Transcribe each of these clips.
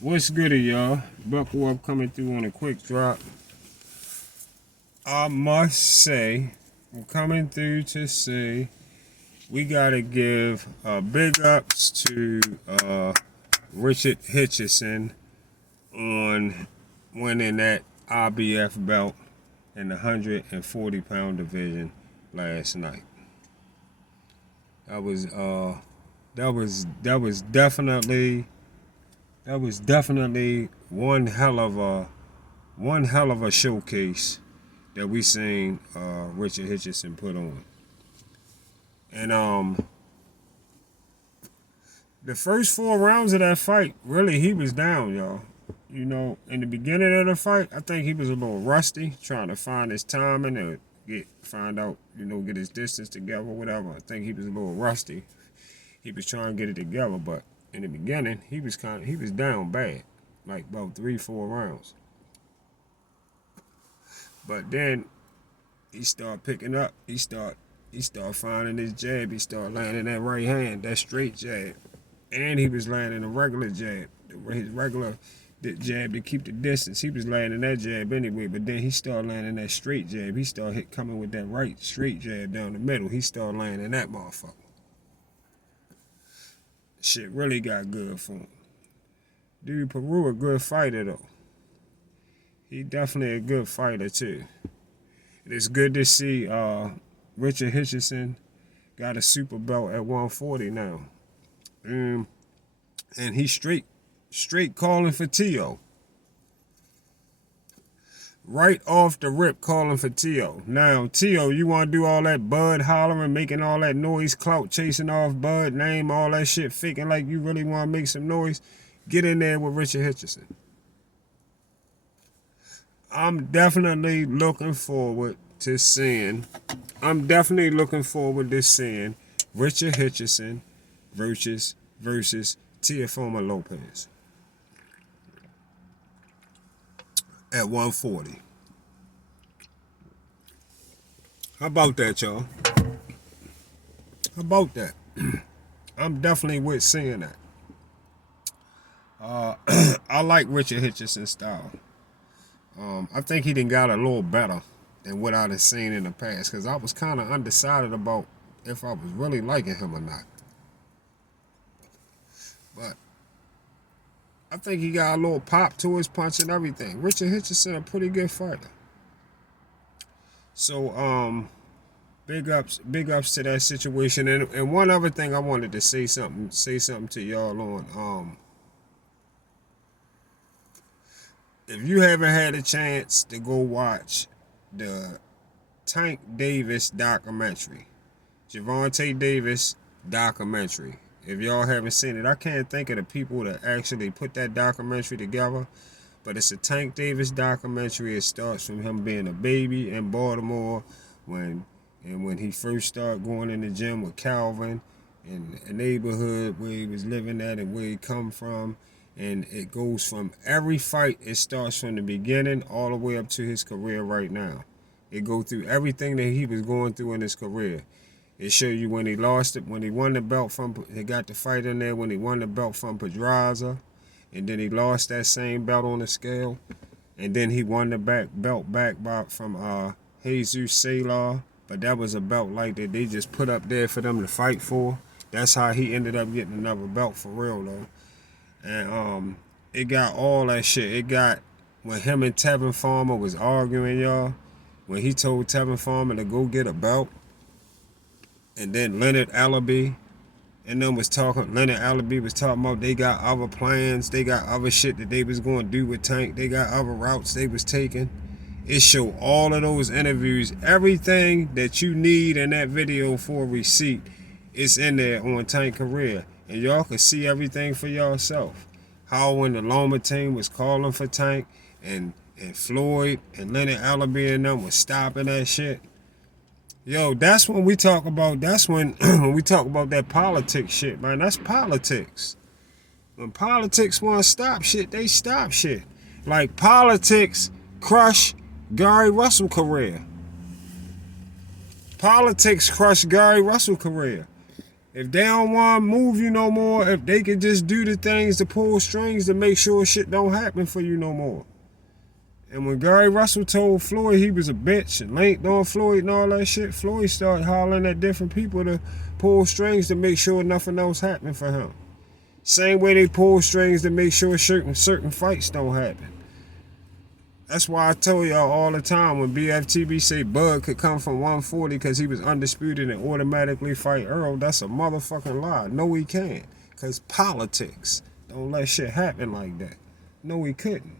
What's goody, y'all? Buckle up, coming through on a quick drop. I must say, I'm coming through to say we gotta give big ups to Richard Hitchensen on winning that IBF belt in the 140-pound division last night. That was definitely one hell of a showcase that we seen Richard Hitchensen put on. And the first 4 rounds of that fight, really he was down, y'all. You know, in the beginning of the fight, I think he was a little rusty, trying to find his timing and get his distance together, whatever. I think he was a little rusty. He was trying to get it together, but in the beginning, he was down bad, like about 3-4 rounds. But then he started picking up. He started finding his jab. He started landing that right hand, that straight jab, and he was landing a regular jab, his regular jab to keep the distance. He was landing that jab anyway, but then he started landing that straight jab. He started coming with that right straight jab down the middle. He started landing that motherfucker. Shit really got good for him. Dude, Peru a good fighter though. He definitely a good fighter too. It's good to see Richard Hitchensen got a super belt at 140 now. And he's straight calling for Tio. Right off the rip calling for Tio. Now, Tio, you want to do all that Bud hollering, making all that noise, clout chasing off Bud, name, all that shit, faking like you really want to make some noise? Get in there with Richard Hitchensen. I'm definitely looking forward to seeing Richard Hitchensen versus Teofimo Lopez at 140. How about that, y'all? How about that? I'm definitely with seeing that. I like Richard Hitchensen's style. I think he done got a little better than what I'd have seen in the past, because I was kind of undecided about if I was really liking him or not. But I think he got a little pop to his punch and everything. Richard Hitchensen a pretty good fighter. So big ups to that situation. And one other thing I wanted to say something to y'all on. If you haven't had a chance to go watch the Tank Davis documentary, Gervonta Davis documentary, if y'all haven't seen it, I can't think of the people that actually put that documentary together, but it's a Tank Davis documentary. It starts from him being a baby in Baltimore when he first started going in the gym with Calvin in a neighborhood where he was living at and where he come from. And it goes from every fight, it starts from the beginning all the way up to his career right now. It goes through everything that he was going through in his career. It show you when he lost it, when he won the belt from, he got the fight in there when he won the belt from Pedraza, and then he lost that same belt on the scale, and then he won the belt back from Jesus Salar, but that was a belt like that they just put up there for them to fight for. That's how he ended up getting another belt for real though. And it got all that shit. It got when him and Tevin Farmer was arguing, y'all. When he told Tevin Farmer to go get a belt, and then Leonard Allaby and them was talking. Leonard Allaby was talking about they got other plans, they got other shit that they was going to do with Tank, they got other routes they was taking. It showed all of those interviews, everything that you need in that video for a receipt. It's in there on Tank Career. And y'all can see everything for yourself. How when the Loma team was calling for Tank and Floyd and Leonard Allaby and them was stopping that shit. Yo, that's when we talk about, when we talk about that politics shit, man. That's politics. When politics want to stop shit, they stop shit. Like politics crush Gary Russell's career. Politics crushed Gary Russell's career. If they don't want to move you no more, if they could just do the things to pull strings to make sure shit don't happen for you no more. And when Gary Russell told Floyd he was a bitch and linked on Floyd and all that shit, Floyd started hollering at different people to pull strings to make sure nothing else happened for him. Same way they pull strings to make sure certain fights don't happen. That's why I told y'all all the time when BFTB say Bud could come from 140 because he was undisputed and automatically fight Earl, that's a motherfucking lie. No, he can't. Because politics don't let shit happen like that. No, he couldn't.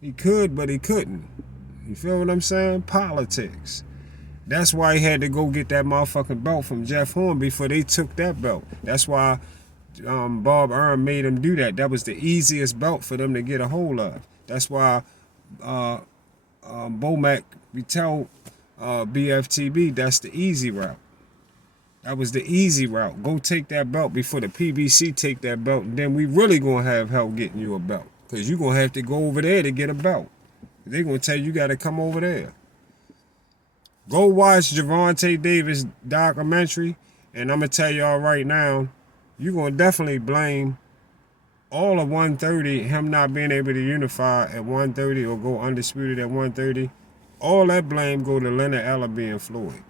He could, but he couldn't. You feel what I'm saying? Politics. That's why he had to go get that motherfucking belt from Jeff Horn before they took that belt. That's why Bob Arum made him do that. That was the easiest belt for them to get a hold of. That's why Bomac, we tell BFTB that's the easy route. That was the easy route. Go take that belt before the PBC take that belt, and then we really gonna have help getting you a belt. Because you're going to have to go over there to get a belt. They're going to tell you got to come over there. Go watch Gervonta Davis documentary. And I'm going to tell y'all right now, you're going to definitely blame all of 130, him not being able to unify at 130 or go undisputed at 130. All that blame go to Leonard Ellaby and Floyd.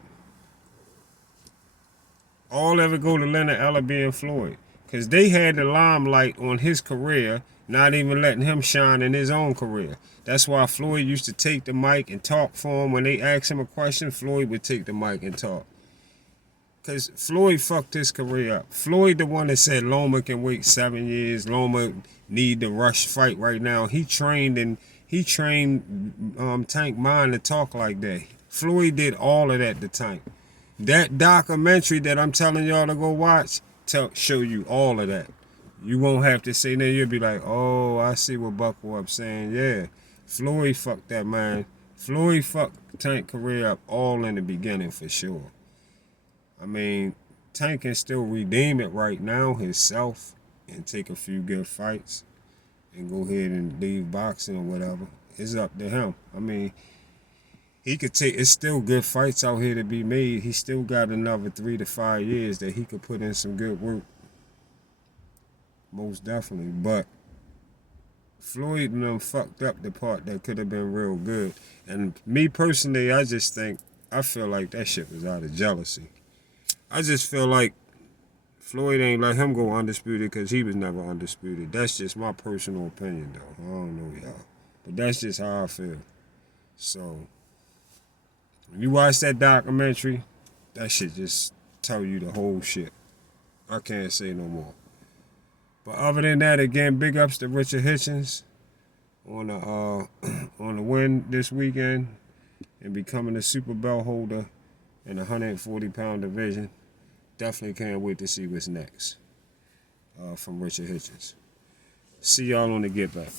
All of it go to Leonard Ellaby and Floyd. Because they had the limelight on his career, not even letting him shine in his own career. That's why Floyd used to take the mic and talk for him. When they asked him a question, Floyd would take the mic and talk. Because Floyd fucked his career up. Floyd the one that said Loma can wait 7 years. Loma need to rush fight right now. He trained Tank Mind to talk like that. Floyd did all of that to Tank. That documentary that I'm telling y'all to go watch, show you all of that. You won't have to say that. You'll be like, oh, I see what Buckle saying. Yeah, Floyd fucked that man. Floyd fucked Tank career up all in the beginning for sure. I mean, Tank can still redeem it right now himself and take a few good fights and go ahead and leave boxing or whatever. It's up to him. I mean, he could take, it's still good fights out here to be made. He still got another 3 to 5 years that he could put in some good work. Most definitely. But Floyd and them fucked up the part that could have been real good. And me personally, I feel like that shit was out of jealousy. I just feel like Floyd ain't let him go undisputed because he was never undisputed. That's just my personal opinion, though. I don't know y'all. But that's just how I feel. So, when you watch that documentary, that shit just tell you the whole shit. I can't say no more. But other than that, again, big ups to Richard Hitchens on the win this weekend and becoming a super belt holder in the 140-pound division. Definitely can't wait to see what's next from Richard Hitchens. See y'all on the Get Back.